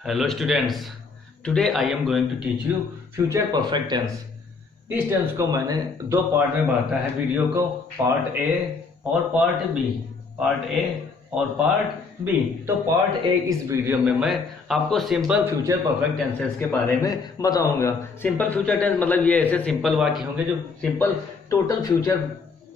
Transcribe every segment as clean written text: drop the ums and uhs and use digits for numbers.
Hello students, today I am going to teach you future perfect tense। इस tense को मैंने दो part में बांटा है वीडियो को, पार्ट ए और पार्ट बी। पार्ट ए और पार्ट बी। तो पार्ट ए इस वीडियो में मैं आपको सिंपल फ्यूचर परफेक्ट टेंसेस के बारे में बताऊंगा। सिंपल फ्यूचर टेंस मतलब ये ऐसे सिंपल वाक्य होंगे जो simple total future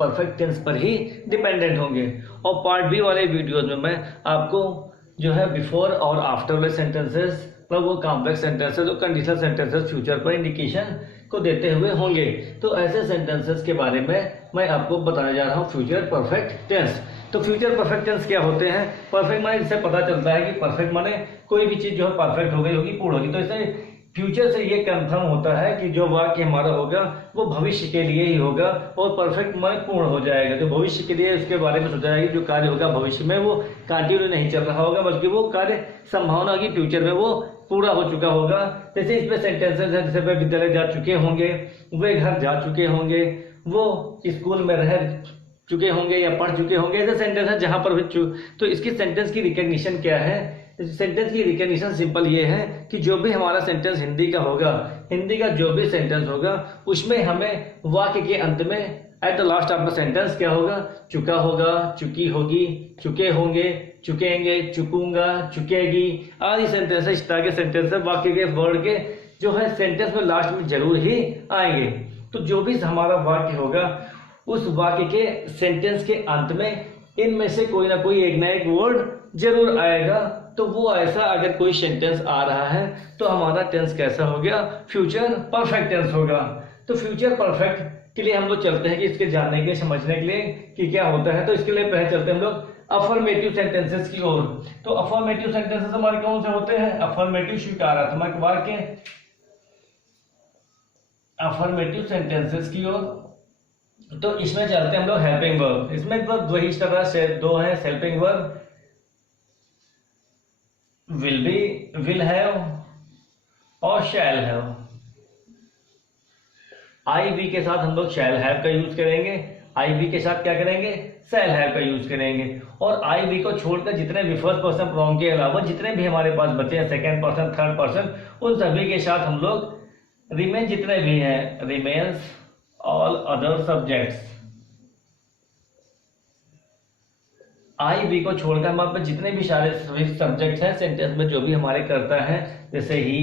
perfect tense पर ही डिपेंडेंट होंगे। और पार्ट बी वाले वीडियोज में मैं आपको जो है बिफोर और आफ्टर वाले सेंटेंसेस मतलब वो कॉम्प्लेक्स सेंटेंसेस और कंडीशनल सेंटेंसेस फ्यूचर पर इंडिकेशन को देते हुए होंगे। तो ऐसे सेंटेंसेस के बारे में मैं आपको बताने जा रहा हूँ फ्यूचर परफेक्ट टेंस। तो फ्यूचर परफेक्ट टेंस क्या होते हैं? परफेक्ट माने इससे पता चलता है कि परफेक्ट माने कोई भी चीज जो है परफेक्ट हो गई होगी, पूर्ण होगी। तो इससे फ्यूचर से ये कंफर्म होता है कि जो वाक्य हमारा होगा वो भविष्य के लिए ही होगा और परफेक्ट माने पूर्ण हो जाएगा। तो भविष्य के लिए उसके बारे में सोचा जाएगा, जो कार्य होगा भविष्य में वो कंटिन्यू नहीं चल रहा होगा, बल्कि वो कार्य संभावना की फ्यूचर में वो पूरा हो चुका होगा। जैसे इसमें सेंटेंसेस है, जैसे वे विद्यालय जा चुके होंगे, वे घर जा चुके होंगे, वो स्कूल में रह चुके होंगे या पढ़ चुके होंगे। ऐसे सेंटेंस है जहां पर तो इसकी सेंटेंस की रिकग्निशन क्या है? सेंटेंस की रिकग्निशन सिंपल ये है कि जो भी हमारा सेंटेंस हिंदी का होगा, हिंदी का जो भी सेंटेंस होगा उसमें हमें वाक्य के अंत में at the last of the sentence क्या होगा? चुका होगा, चुकी होगी, चुके होंगे, चुकेंगे, चुकूंगा, चुकेगी आदि सेंटेंस है। इस तरह के सेंटेंस है वाक्य के वर्ड के जो है सेंटेंस में लास्ट में जरूर ही आएंगे। तो जो भी हमारा वाक्य होगा उस वाक्य के सेंटेंस के अंत में इनमें से कोई ना कोई एक ना एक वर्ड जरूर आएगा। तो वो ऐसा अगर कोई सेंटेंस आ रहा है तो हमारा टेंस कैसा हो गया? फ्यूचर परफेक्ट टेंस होगा। तो फ्यूचर परफेक्ट के लिए हम लोग चलते हैं कि इसके जानने के लिए, समझने के लिए कि क्या होता है। तो इसके लिए पहले चलते हैं हम लोग अफर्मेटिव सेंटेंसेस की ओर। तो अफर्मेटिव सेंटेंसेस हमारे कौन से होते हैं? अफर्मेटिव स्वीकारात्मक वाक्य, अफर्मेटिव सेंटेंसेस की ओर। तो इसमें चलते हैं हम लोग हेल्पिंग वर्ब। इसमें तो दो ही तरह से दो है helping verb, will be, will have और शैल हैव। आई बी के साथ हम लोग शैल हैव का यूज करेंगे, आई बी के साथ क्या करेंगे? शैल हैव का यूज करेंगे। और आई बी को छोड़कर जितने भी फर्स्ट पर्सन प्रोनाउन के अलावा जितने भी हमारे पास बचे हैं, सेकेंड पर्सन, थर्ड पर्सन, उन सभी के साथ हम लोग रिमेन जितने भी हैं, रिमेन्स ऑल अदर सब्जेक्ट्स। आई बी को छोड़कर हमारे पास जितने भी सारे सब्जेक्ट्स हैं सेंटेंस में, जो भी हमारे करता है, जैसे ही,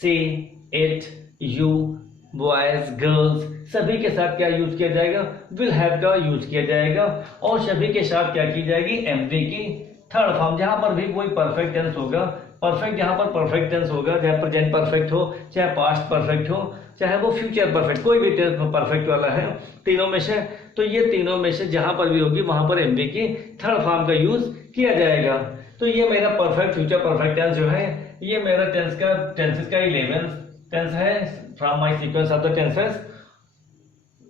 सी, इट, यू, बॉयज, गर्ल्स, सभी के साथ क्या यूज किया जाएगा? विल हैव का यूज किया जाएगा। और सभी के साथ क्या की जाएगी? एमवी की थर्ड फॉर्म। जहां पर भी कोई परफेक्ट टेंस होगा, परफेक्ट जहां पर परफेक्ट टेंस होगा, चाहे प्रेजेंट परफेक्ट हो, चाहे पास्ट परफेक्ट हो, चाहे वो फ्यूचर परफेक्ट, कोई भी टेंस परफेक्ट वाला है तीनों में से, तो ये तीनों में से जहां पर भी होगी वहां पर एमवी की थर्ड फॉर्म का यूज किया जाएगा। तो ये मेरा परफेक्ट फ्यूचर परफेक्ट टेंस जो है, ये मेरा टेंसेस का 11th टेंस है from my sequence of the tenses,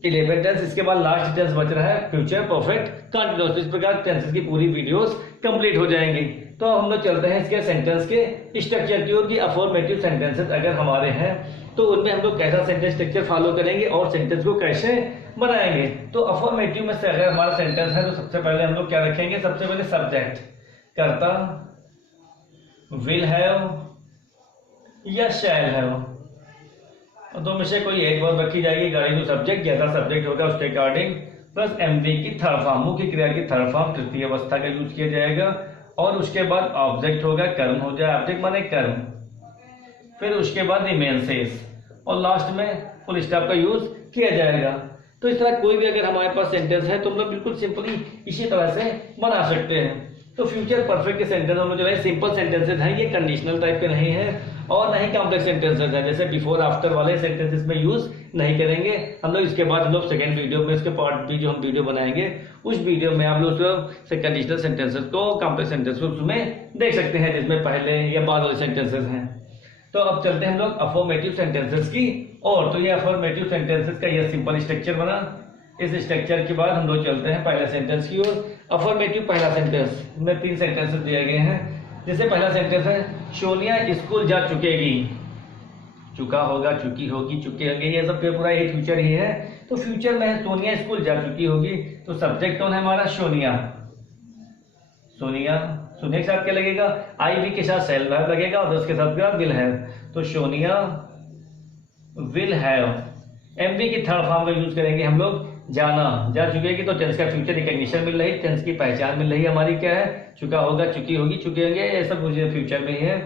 11 tense. इसके बाद लास्ट टेंस बच रहा है फ्यूचर परफेक्ट कंटिन्यूअस। इस प्रकार टेंसेस की पूरी वीडियोस कंप्लीट हो जाएंगी। तो हम लोग चलते हैं इसके सेंटेंस के स्ट्रक्चर की ओर कि अफर्मेटिव सेंटेंसेस अगर हमारे हैं तो उनमें हम लोग कैसा सेंटेंस स्ट्रक्चर फॉलो करेंगे और सेंटेंस को कैसे बनाएंगे। तो अफर्मेटिव में से अगर हमारा सेंटेंस है तो सबसे पहले हम लोग क्या रखेंगे? सबसे पहले सब्जेक्ट, कर्ता, विल हैव या शैल हैव, दो में से कोई एक वर्ब रखी जाएगी। गाड़ी टू सब्जेक्ट, जैसा सब्जेक्ट होगा उसके अकॉर्डिंग, प्लस एमवी की थर्ड फॉर्म, मुख्य क्रिया की थर्ड फॉर्म तृतीय अवस्था का यूज किया जाएगा। और उसके बाद ऑब्जेक्ट होगा, कर्म हो जाए, ऑब्जेक्ट माने कर्म, फिर उसके बाद रिमेन्सेस और लास्ट में फुल स्टॉप का यूज किया जाएगा। तो इस तरह कोई भी अगर हमारे पास सेंटेंस है तो हम लोग बिल्कुल सिंपली इसी तरह से बना सकते हैं। तो फ्यूचर परफेक्ट के सेंटेंस हम लोग जो है सिंपल सेंटेंसेस हैं, ये कंडीशनल टाइप के नहीं है और नहीं कॉम्प्लेक्स सेंटेंसेस हैं। जैसे बिफोर आफ्टर वाले सेंटेंसेस में यूज नहीं करेंगे हम लोग। इसके बाद हम लोग सेकंड वीडियो में इसके पार्ट भी जो हम वीडियो बनाएंगे उस वीडियो में आप लोग कंडीशनल सेंटेंसेस को, कॉम्प्लेक्स सेंटेंसेस को उसमें देख सकते हैं जिसमें पहले या बाद वाले सेंटेंसेस हैं। तो अब चलते हैं हम लोग अफर्मेटिव सेंटेंसेस की और। तो ये अफर्मेटिव सेंटेंसेस का ये सिंपल स्ट्रक्चर बना। इस स्ट्रक्चर के बाद हम लोग चलते हैं पहले सेंटेंस की ओर। अफर्मेटिव पहला सेंटेंस में 3 सेंटेंसेस दिए गए हैं। जैसे पहला सेंटेंस है, सोनिया स्कूल जा चुकेगी। चुका होगा, चुकी होगी, चुके होंगे, ये सब पूरा ये फ्यूचर ही है। तो फ्यूचर में सोनिया स्कूल जा चुकी होगी, तो सब्जेक्ट कौन है हमारा? सोनिया। सोनिया सुनने के साथ क्या लगेगा, आई बी के साथ shall verb लगेगा और उसके साथ क्या विल हैव। तो Sonia will have. M B की थर्ड फॉर्म का यूज करेंगे हम लोग, जाना, जा चुकेगी तो टेंस का फ्यूचर रिकग्निशन मिल रही, टेंस की पहचान मिल रही हमारी क्या है, चुका होगा, चुकी होगी, चुके होंगे, ये सब कुछ फ्यूचर में ही है।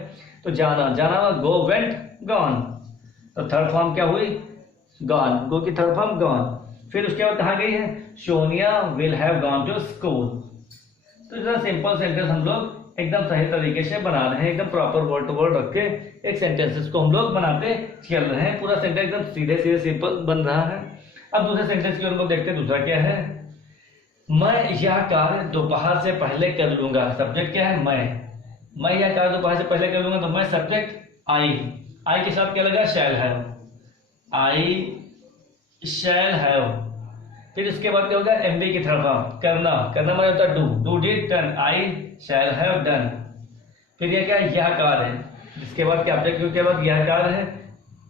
तो जाना, जाना गो, वेंट, गॉन। तो थर्ड फॉर्म क्या हुई, गॉन, गो की थर्ड फॉर्म गॉन। फिर उसके बाद कहाँ गई है, Sonia will have gone to school. तो इतना सिंपल सेंटेंस हम लोग एकदम सही तरीके से बना रहे हैं, एकदम प्रॉपर वर्ड टू वर्ड रख के एक सेंटेंसेस को हम लोग बनाते चल रहे हैं। पूरा सेंटेंस एकदम सीधे सीधे सिंपल बन रहा है। अब दूसरे सेंटेंस की ओर हम देखते हैं, दूसरा क्या है, मैं यह कार्य दोपहर से पहले कर लूंगा। सब्जेक्ट क्या है, मैं यह कार्य दोपहर से पहले कर लूंगा। तो मैं सब्जेक्ट आई के साथ क्या लगा, shall have, I shall have. फिर इसके बाद क्या होगा, एमबी की थर्ड फॉर्म, करना, करना मतलब होता है do did done, I shall have done. फिर ये क्या, यह कार्य है, जिसके बाद क्या ऑब्जेक्ट के बाद यह कार्य है,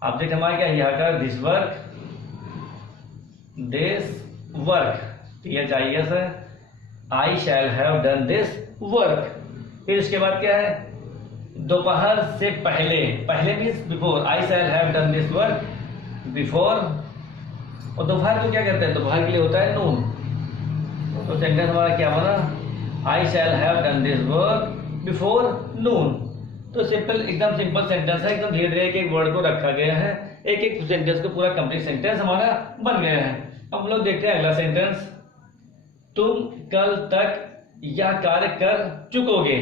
ऑब्जेक्ट हमारा क्या, यह कार्य, दिस वर्क, THIS है, I shall have done this work. फिर इसके बाद क्या है, दोपहर से पहले, पहले means before, I shall have done this work before. और दोपहर को क्या कहते हैं, दोपहर के लिए होता है नून। तो सेंटेंस हमारा क्या बना, I shall have done this work before noon. तो सिंपल, एकदम सिंपल सेंटेंस है, एकदम धीरे धीरे एक वर्ड को रखा गया है, एक एक सेंटेंस को पूरा कंप्लीट सेंटेंस हमारा बन गया है। अब हम लोग देखते हैं अगला सेंटेंस, तुम कल तक यह कार्य कर चुकोगे।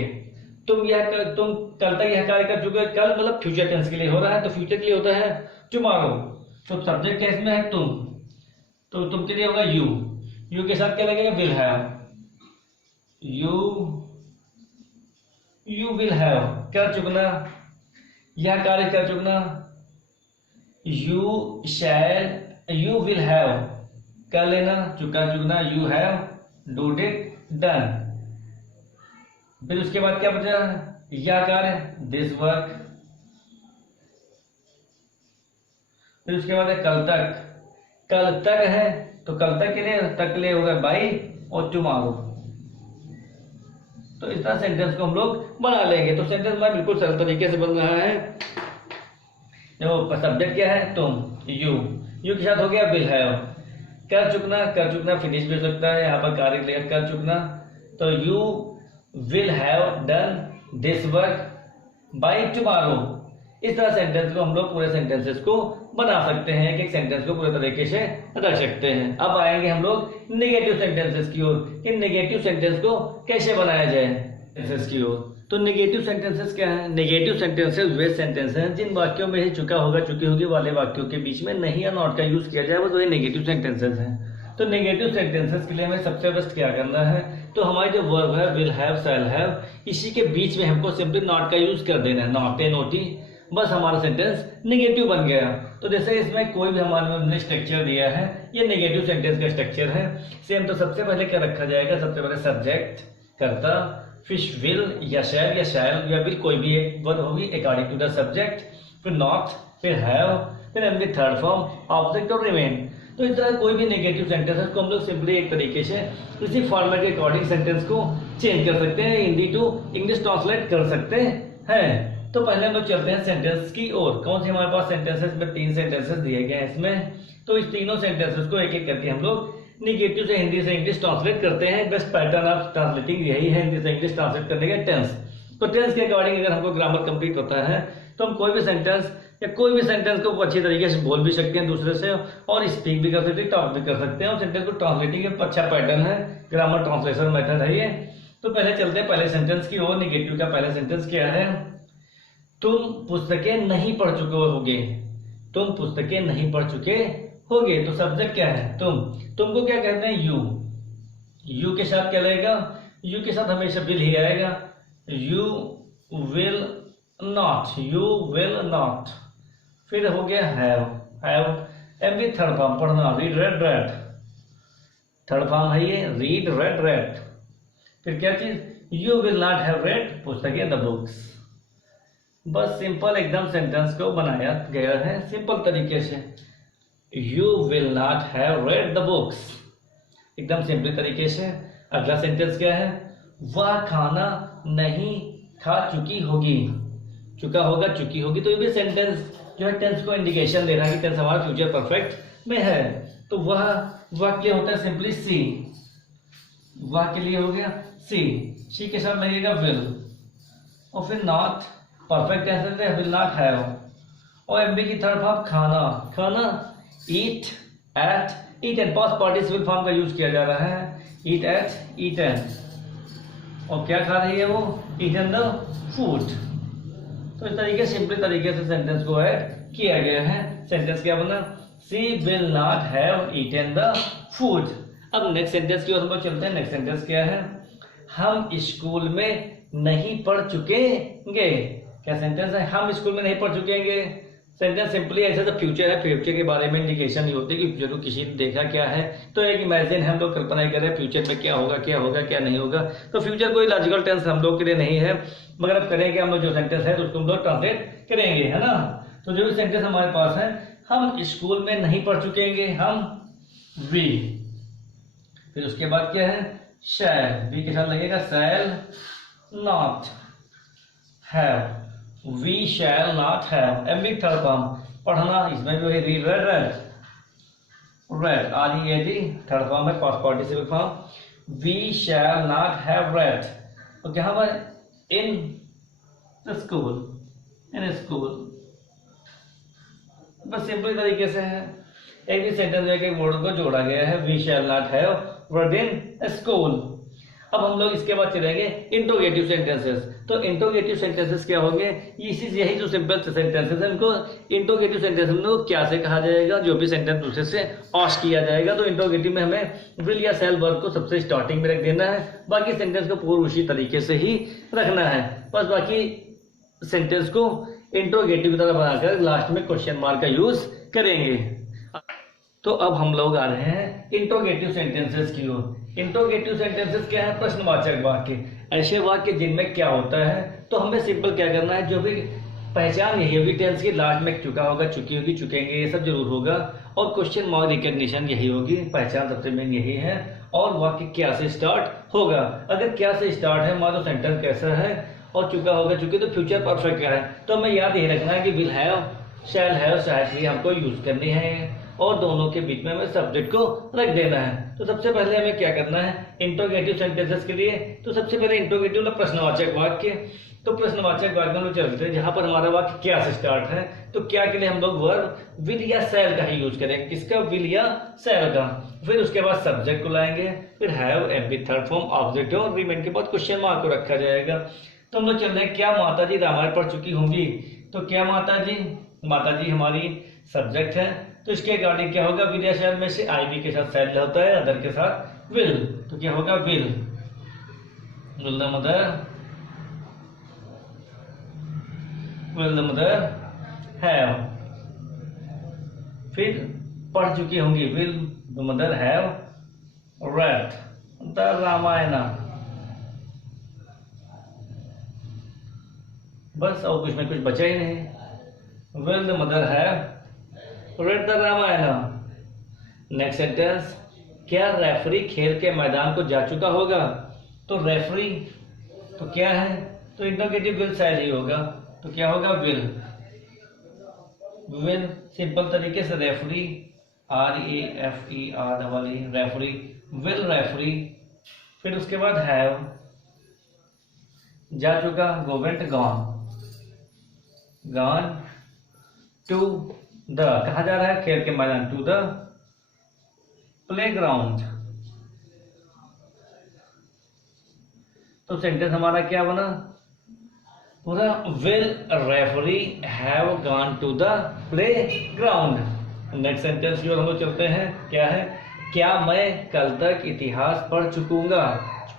तुम कल तक यह कार्य कर चुके, कल मतलब फ्यूचर टेंस के लिए हो रहा है, तो फ्यूचर के लिए होता है टुमारो। तो सब्जेक्ट केस में है तुम, तो तुम के लिए होगा यू के साथ क्या लगेगा, will have, you will have, कर चुकना, यह कार्य कर चुकना, यू विल हैव, कर लेना, चुका चुकना, you have do it done. फिर उसके बाद क्या बचा, यह कार्य, दिस वर्क। फिर उसके बाद है कल तक, कल तक है तो कल तक के लिए होगा बाई और टुमारो। तो इस तरह सेंटेंस को हम लोग बना लेंगे। तो सेंटेंस में बिल्कुल सरल तरीके से बन रहा है। देखो सब्जेक्ट क्या है, तुम, यू के साथ हो गया विल हैव, कर चुकना फिनिश भी हो सकता है, यहाँ पर कार्य लेकर कर चुकना। तो you will have done this work by tomorrow. इस तरह सेंटेंस को हम लोग पूरे सेंटेंसेस को बना सकते हैं, एक सेंटेंस को पूरे तरीके से रख सकते हैं। अब आएंगे हम लोग नेगेटिव सेंटेंसेस की ओर, कि नेगेटिव सेंटेंस को कैसे बनाया जाए सेंटेंसेस की ओर। तो नेगेटिव सेंटेंसेस क्या है, नेगेटिव सेंटेंसेस वे सेंटेंस हैं जिन वाक्यों में ही चुका होगा, चुकी होगी वाले वाक्यों के बीच में नहीं या नॉट का यूज किया जाए, वो वही नेगेटिव सेंटेंसेस हैं। तो नेगेटिव सेंटेंसेस के लिए हमें सबसे बेस्ट क्या करना है, तो हमारे जो वर्ब है विल हैव, शैल हैव, इसी के बीच में हमको सिंपली नॉट का यूज कर देना है, नॉट NOT, बस हमारा सेंटेंस नेगेटिव बन गया। तो जैसे इसमें कोई भी हमारे स्ट्रक्चर दिया है, ये नेगेटिव सेंटेंस का स्ट्रक्चर है। सेम, तो सबसे पहले क्या रखा जाएगा, सबसे पहले सब्जेक्ट, कर्ता, फिर विल या शैल या विल, कोई भी एक वर्ड होगी अकॉर्डिंग टू द सब्जेक्ट, फिर नॉट, फिर हैव, फिर M the third form object और रिमेन। तो इस तरह कोई भी नेगेटिव सेंटेंस को हम लोग सिंपली एक तरीके से इसी फॉर्मेट के अकॉर्डिंग सेंटेंस को चेंज कर सकते हैं, हिंदी टू इंग्लिश ट्रांसलेट कर सकते हैं। तो पहले हम लोग चलते हैं सेंटेंस की ओर। कौन से हमारे पास सेंटेंसेस में 3 सेंटेंसेस दिए गए हैं इसमें। तो इस तीनों सेंटेंसेस को एक एक करके हम लोग निगेटिव से हिंदी से इंग्लिश ट्रांसलेट करते हैं। बेस्ट पैटर्न ऑफ ट्रांसलेटिंग यही है, हिंदी से इंग्लिश ट्रांसलेट करने का टेंस। तो टेंस के अकॉर्डिंग अगर हमको ग्रामर कंप्लीट होता है तो हम कोई भी सेंटेंस या कोई भी सेंटेंस को अच्छी तरीके से बोल भी सकते हैं दूसरे से, और स्पीक भी कर सकते हैं, टॉक भी कर सकते हैं। और सेंटेंस को ट्रांसलेटिंग का अच्छा पैटर्न है, ग्रामर ट्रांसलेशन मेथड है ये। तो पहले चलते हैं पहले सेंटेंस की ओर। निगेटिव का पहला सेंटेंस क्या है, तुम पुस्तकें नहीं पढ़ चुके होगे, तुम पुस्तकें नहीं पढ़ चुके होगे। तो सब्जेक्ट क्या है, तुमको क्या कहते हैं, यू के साथ क्या लगेगा, यू के साथ हमेशा विल ही आएगा, यू विल नॉट। फिर हो गया हैव, एवरी थर्ड फॉर्म, पढ़ना, रीड रेड, थर्ड फॉर्म है ये, रीड रेड। फिर क्या चीज, you will not have read पुस्तकें द बुक्स। बस सिंपल एकदम सेंटेंस को बनाया गया है सिंपल तरीके से, you will not have read the books, एकदम सिंपल तरीके से। अगला सेंटेंस क्या है, वह खाना नहीं खा चुकी होगी, चुका होगा चुकी होगी, तो ये भी सेंटेंस जो है टेंस को इंडिकेशन दे रहा है कि टेंस हमारा फ्यूचर परफेक्ट में है। तो वह वाक्य होता है सिंपली सी, वह के लिए हो गया सी के साथ लगेगा विल, और फिर नॉट परफेक्ट टेंस है विल नॉट हैव, और एमबी की थर्ड फॉर्म खाना, खाना ईट एट पास्ट पार्टिसिपल फॉर्म का यूज किया जा रहा है, ईट एट ईटन, और क्या खा रही है वो, ईटन द फूड। तो इस तरीके सिंपल तरीके से सेंटेंस को ऐड किया गया है। सेंटेंस क्या बना, she will not have eaten the food. अब नेक्स्ट सेंटेंस की ओर हम लोग चलते हैं। नेक्स्ट सेंटेंस क्या है, हम स्कूल में नहीं पढ़ चुकेंगे। क्या सेंटेंस है, हम स्कूल में नहीं पढ़ चुकेंगे। सेंटेंस सिंपली ऐसे तो फ्यूचर है, फ्यूचर के बारे में इंडिकेशन नहीं होती कि फ्यूचर को किसी ने देखा क्या है, तो एक इमेजिन हम लोग कल्पना कर रहे हैं फ्यूचर में क्या होगा क्या होगा क्या नहीं होगा। तो फ्यूचर कोई लॉजिकल टेंस हम लोग के लिए नहीं है, मगर अब करेंगे हम लोग जो सेंटेंस है तो उसको हम लोग ट्रांसलेट करेंगे, है ना। तो जो भी सेंटेंस हमारे पास है, हम स्कूल में नहीं पढ़ चुकेंगे, हम वी, फिर उसके बाद क्या है, शैल, वी के साथ लगेगा shall not have, we shall not have। MB third form पढ़ना, इसमें भी वही read read read READ third form है, past participle form. we shall not have read, तो क्या है in the school, in school, बस सिंपल तरीके से है। एक भी सेंटेंस में एक वर्ड को जोड़ा गया है, we shall not have read in school। अब हम लोग इसके बाद चलेंगे इंट्रोगेटिव सेंटेंसेस। तो इंट्रोगेटिव सेंटेंसेस क्या होंगे, यही जो सिंपल सेंटेंसेस है उनको इंट्रोगेटिव सेंटेंसेस में क्या से कहा जाएगा, जो भी सेंटेंस दूसरे से आस्क किया जाएगा। तो इंट्रोगेटिव में हमें विल या शैल वर्ब को सबसे स्टार्टिंग में रख देना है, बाकी सेंटेंस को पूर्ण उसी तरीके से ही रखना है, बस बाकी सेंटेंस को इंट्रोगेटिव की तरह बनाकर लास्ट में क्वेश्चन मार्क का यूज करेंगे। तो अब हम लोग आ रहे हैं इंट्रोगेटिव सेंटेंसेस की ओर। इंट्रोगेटिव सेंटेंसेस क्या है, प्रश्नवाचक वाक्य, ऐसे वाक्य जिनमें क्या होता है, तो हमें सिंपल क्या करना है, जो भी पहचान यही होगी टेंस की, लास्ट में चुका होगा चुकी होगी चुकेंगे ये सब जरूर होगा, और क्वेश्चन मार्क रिकग्निशन यही होगी, पहचान सबसे मेन यही है। और वाक्य क्या से स्टार्ट होगा, अगर क्या से स्टार्ट है मान लो सेंटेंस कैसा है और चुका होगा चुके, तो फ्यूचर परफेक्ट क्या है, तो हमें याद यही रखना है कि विल हैव शैल हैव शायद हमको यूज करनी है, और दोनों के बीच में हमें सब्जेक्ट को रख देना है। तो सबसे पहले हमें क्या करना है इंट्रोगेटिव सेंटेंसेस के लिए, तो सबसे पहले इंट्रोगेटिव प्रश्नवाचक वाक्य। तो प्रश्नवाचक वाक्य में चलते हैं जहां पर हमारा वाक्य क्या से स्टार्ट है, तो क्या के लिए हम लोग वर्ब विल या शैल का ही यूज करेंगे, किसका, विल या शैल का। फिर उसके बाद सब्जेक्ट को लाएंगे, फिर have MP third form object और रिमेन के बाद क्वेश्चन मार्क को रखा जाएगा। तो हम लोग चल रहे हैं, क्या माता जी रामायण पढ़ चुकी होंगी, तो क्या माता जी हमारी सब्जेक्ट है, तो इसके अकॉर्डिंग क्या होगा, विल या शैल में से आईबी के साथ शैल होता है, अदर के साथ विल, तो क्या होगा will the mother, will the mother have. फिर पढ़ चुकी होंगी, will the mother have read the Ramayan. बस और कुछ में कुछ बचा ही नहीं, will the mother have read the Ramayan. Next sentence, क्या रेफरी खेल के मैदान को जा चुका होगा, तो रेफरी तो क्या है, तो इंट्रोगेटिव विल शैल ही होगा, तो क्या होगा विल सिंपल तरीके से रेफरी RAFER वाली रेफरी, विल रेफरी। फिर उसके बाद हैव जा चुका, go went gone to the, कहा जा रहा है खेल के मैदान, टू द प्लेग्राउंड। तो सेंटेंस हमारा क्या बना पूरा, will referee have gone to the playground. Next sentence की ओर हम लोग चलते हैं, क्या है, क्या मैं कल तक इतिहास पढ़ चुकूंगा,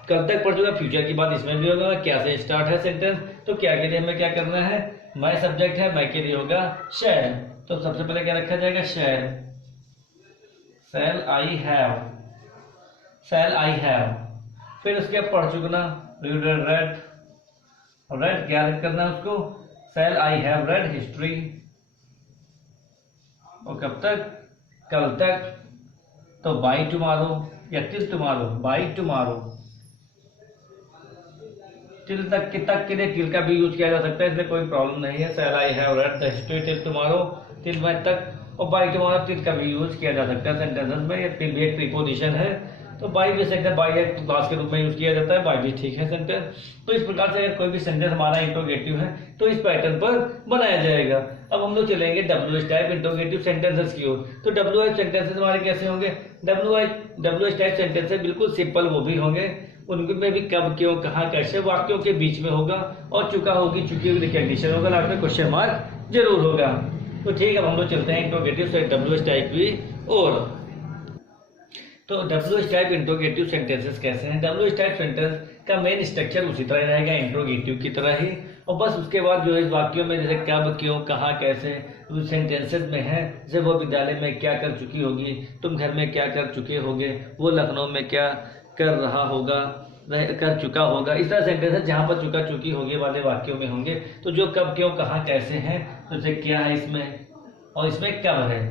कल तक पढ़ चुका, फ्यूचर की बात इसमें भी होगा, क्या से स्टार्ट है सेंटेंस, तो क्या के लिए हमें क्या करना है, मैं सब्जेक्ट है, मैं के लिए होगा शैल, तो सबसे पहले क्या रखा जाएगा शैल आई हैव। फिर उसके पढ़ चुकना, रेड क्या करना है उसको, शैल आई हैव रेड हिस्ट्री, और कब तक, कल तक, तो बाई टुमारो या till tomorrow, by tomorrow. Till तक के लिए टिल का भी यूज किया जा सकता है, इसलिए कोई प्रॉब्लम नहीं है। Shall I have read the history till tomorrow, till मैं तक, और बाय टुमारो टिल का भी यूज किया जा सकता है सेंटेंसेस में। ये टिल भी एक प्रीपोजिशन है, तो बाय भी सेंटेंस बाय एक क्लास के रूप में यूज किया जाता है, बाय भी ठीक है सेंटेंस। तो इस प्रकार से अगर कोई भी सेंटेंस हमारा इंट्रोगेटिव है तो इस पैटर्न पर बनाया जाएगा। अब हम लोग चलेंगे WH टाइप इंट्रोगेटिव सेंटेंसेस की ओर। तो WH सेंटेंसेस हमारे कैसे होंगे? WH टाइप सेंटेंसेस बिल्कुल सिंपल वो भी होंगे, उनमें भी कब, क्यों, कहाँ, कैसे वाक्यों के बीच में होगा, और चुका होगी, चुकी होगी कंडीशन होगा, लास्ट में क्वेश्चन मार्क जरूर होगा। तो ठीक है, अब हम लोग चलते हैं इंट्रोगेटिव WH टाइप की ओर। तो WH टाइप इंट्रोगेटिव सेंटेंसेस कैसे हैं? WH टाइप सेंटेंस का मेन स्ट्रक्चर उसी तरह रहेगा इंट्रोगेटिव की तरह ही, और बस उसके बाद जो है वाक्यों में जैसे कब, क्यों, कहाँ, कैसे सेंटेंसेस में है, जैसे वो विद्यालय में क्या कर चुकी होगी, तुम घर में क्या कर चुके होगे, वो लखनऊ में क्या कर रहा होगा, कर चुका होगा। इस तरह सेंटेंसेस जहाँ पर चुका चुकी होगी वाले वाक्यों में होंगे। तो जो कब, क्यों, कहाँ, कैसे हैं, तो जैसे क्या है इसमें, और इसमें कब है,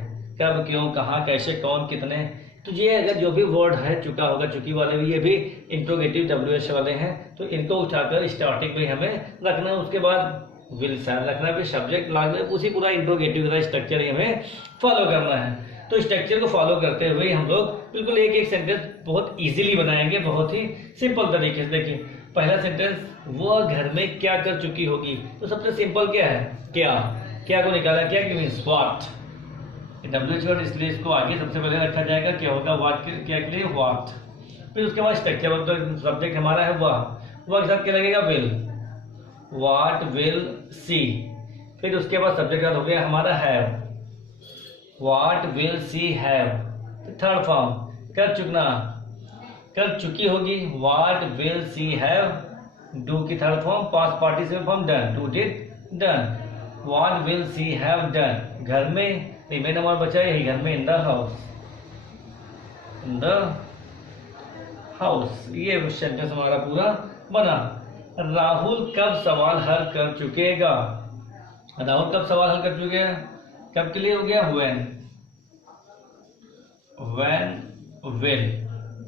कब, क्यों, कहाँ, कैसे, कौन, कितने। तो ये अगर जो भी वर्ड है चुका होगा, चुकी वाले भी, ये भी इंट्रोगेटिव WH वाले हैं, तो इनको उठाकर स्टार्टिंग में हमें रखना है, उसके बाद विल साइन रखना है, फिर सब्जेक्ट लागू, उसी पूरा इंट्रोगेटिव का स्ट्रक्चर हमें फॉलो करना है। तो स्ट्रक्चर को फॉलो करते हुए हम लोग बिल्कुल एक एक सेंटेंस बहुत इजीली बनाएंगे, बहुत ही सिंपल तरीके से। देखिए पहला सेंटेंस, वो घर में क्या कर चुकी होगी। तो सबसे सिंपल क्या है? क्या को निकाला, क्या मीन्स व्हाट। WH वर्ड इसलिए इसको आगे सबसे पहले रखा जाएगा, क्या होगा, व्हाट, क्या के लिए व्हाट। फिर उसके बाद स्ट्रक्चर, मतलब सब्जेक्ट हमारा है वह के साथ क्या लगेगा, विल, व्हाट विल सी। फिर उसके बाद सब्जेक्ट हो गया हमारा have, what will she have. Third form, कर चुकी होगी, what will she have do की third form, past participle form done, do did done, what will she have done. घर में रिमेन हमारा बचा यही, घर में, इन द हाउस। ये सेंटेंस हमारा पूरा बना। राहुल कब सवाल हल कर चुकेगा। राहुल कब सवाल हल कर चुके हैं, कब के लिए हो गया,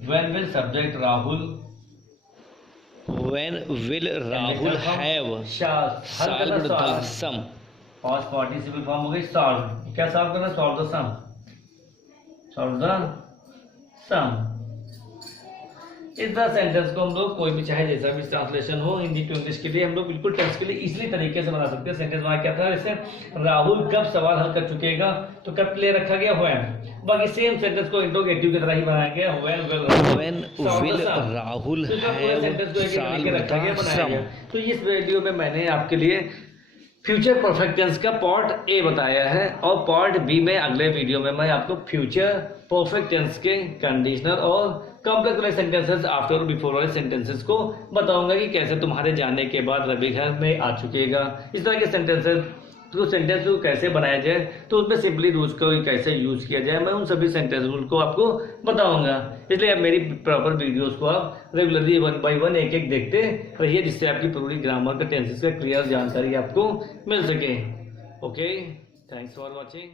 when will subject Rahul, When will Rahul have solved the sum? Past participle form हो गई सॉल्व। क्या सॉल्व करना, solve the sum, solve the sum. इस तरह सेंटेंस को हम लोग कोई भी चाहे जैसा भी ट्रांसलेशन हो हिंदी टू इंग्लिश के लिए हम लोग बिल्कुल टेंस के लिए इजीली तरीके से बना सकते हैं। सेंटेंस वहां क्या था, जैसे राहुल कब सवाल हल कर चुकेगा, तो कब के लिए रखा गया, व्हेन। बाकी सेम सेंटेंस को इंट्रोगेटिव की तरह ही बनाया गया, when will Rahul have solved the sum. तो इस वीडियो में मैंने आपके लिए फ्यूचर परफेक्ट टेंस का पार्ट ए बताया है, और पार्ट बी में अगले वीडियो में मैं आपको फ्यूचर परफेक्ट टेंस के कंडीशनर और कॉम्प्लेक्स वाले सेंटेंसेस, आफ्टर और बिफोर वाले सेंटेंसेस को बताऊंगा कि कैसे तुम्हारे जाने के बाद रवि घर में आ चुकेगा। इस तरह के सेंटेंसेस तो सेंटेंस को कैसे बनाया जाए, तो उसमें सिंपली रूल्स को कैसे यूज किया जाए, मैं उन सभी सेंटेंस रूल को आपको बताऊंगा। इसलिए अब मेरी प्रॉपर वीडियोस को आप रेगुलरली 1 by 1 एक देखते रहिए, जिससे आपकी पूरी ग्रामर का टेंसेस का क्लियर जानकारी आपको मिल सके। Okay, thanks for watching.